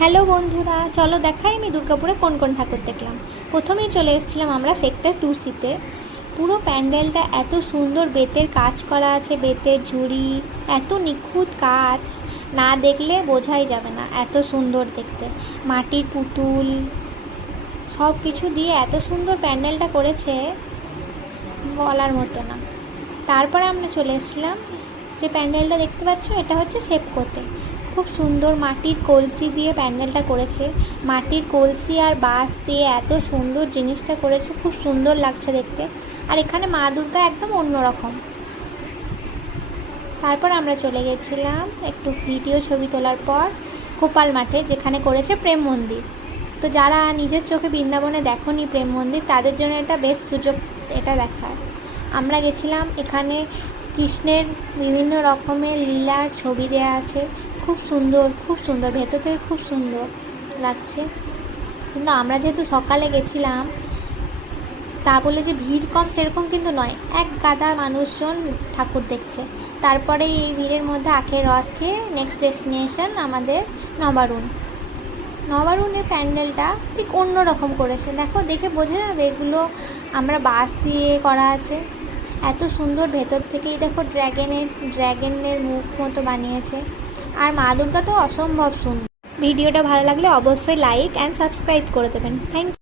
Hello বন্ধুরা, চলো দেখাই আমি দুর্গাপুরে কোন কোন ঠাকুর দেখলাম। প্রথমেই চলে এসেছিলাম আমরা সেক্টর 2C-তে। পুরো প্যান্ডেলটা এত সুন্দর, বেতের কাজ করা আছে, বেতের ঝুড়ি, এত নিখুঁত কাজ, না দেখলে বোঝাই যাবে না, এত সুন্দর দেখতে। মাটির পুতুল সব কিছু দিয়ে এত সুন্দর প্যান্ডেলটা করেছে, বলার মতো না। তারপরে আমরা চলে এসেছিলাম, যে প্যান্ডেলটা দেখতে পাচ্ছ এটা হচ্ছে সেপকোতে। খুব সুন্দর মাটির কলসি দিয়ে প্যান্ডেলটা করেছে, মাটির কলসি আর বাঁশ দিয়ে এত সুন্দর জিনিসটা করেছে, খুব সুন্দর লাগছে দেখতে। আর এখানে মা দুর্গা একদম অন্যরকম। তারপর আমরা চলে গেছিলাম একটু ভিডিও ছবি তোলার পর গোপাল মাঠে, যেখানে করেছে প্রেম মন্দির। তো যারা নিজের চোখে বৃন্দাবনে দেখোনি প্রেম মন্দির, তাদের জন্য এটা বেশ সুযোগ এটা দেখার। আমরা গেছিলাম, এখানে কৃষ্ণের বিভিন্ন রকমের লীলার ছবি দেওয়া আছে, খুব সুন্দর, খুব সুন্দর, ভেতর থেকে খুব সুন্দর লাগছে। কিন্তু আমরা যেহেতু সকালে গেছিলাম, তা বলে যে ভিড় কম সেরকম কিন্তু নয়, এক গাদা মানুষজন ঠাকুর দেখছে। তারপরে এই ভিড়ের মধ্যে আখের রস খেয়ে নেক্সট ডেস্টিনেশন আমাদের নবারুণ। নবারুণের প্যান্ডেলটা ঠিক অন্য রকম করেছে, দেখো, দেখে বোঝা যাবে এগুলো আমরা বাঁশ দিয়ে করা আছে। এত সুন্দর ভেতর থেকেই দেখো ড্র্যাগনের মুখ মতো বানিয়েছে। আর মা দুর্গা তো অসম্ভব সুন্দর। ভিডিওটা ভালো লাগলে অবশ্যই লাইক অ্যান্ড সাবস্ক্রাইব করে দেবেন। Thank you.